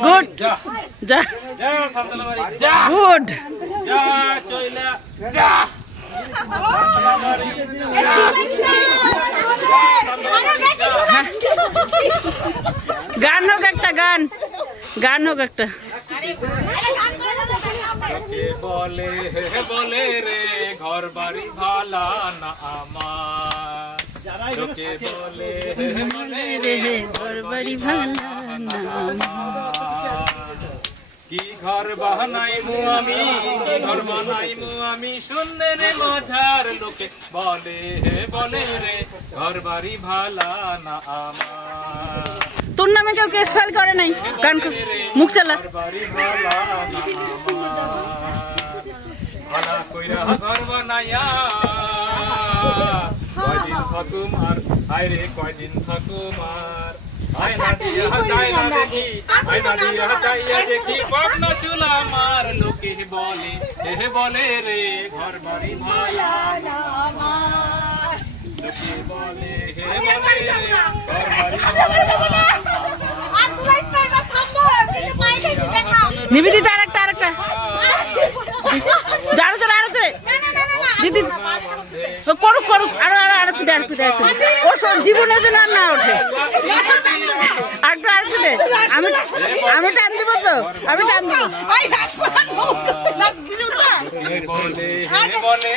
Good. যা। Good. গান হোক একটা, গান। গান হোক একটা। বলে বলে রে ঘর বাড়ি ভালা না আমার। লোকে বলে বলে রে ঘর বাড়ি ভালা কি ঘর বানাইমু আমি কি ঘর বানাইমু আমি শুনলে রে মজার লোকে বলে হে বলে রে ঘর বাড়ি ভালা না আমার। তোর নামে কেউ কেস ফাইল করে নাই? গান কর। মুখ চালা। ঘর ভালা না আমার। ভালা কইরা ঘর বানাইয়া। থাকুম আর আইরে কয়দিন থাকুম আর? আয়না দিয়া যায় না দেখি দিয়া যাইয়া দেখি পাবনা চুলা আমার লোকে বলে হে বলে রে ঘর বাড়ি ভালা লোকে বলে হে বলে রে ঘর বাড়ি ভালা নিবি দিদি আরেকটা আরেকটা আরও জোরে আরও জোরে। দিদি। ও করুক করুক। আরও আরও আরও পিঠে আর পিঠে ও সব জীবনের জন্য আর না ওঠে। আরেকটু আর দে আমি আমি টান দিব তো? আমি টান দিব। বলে বলে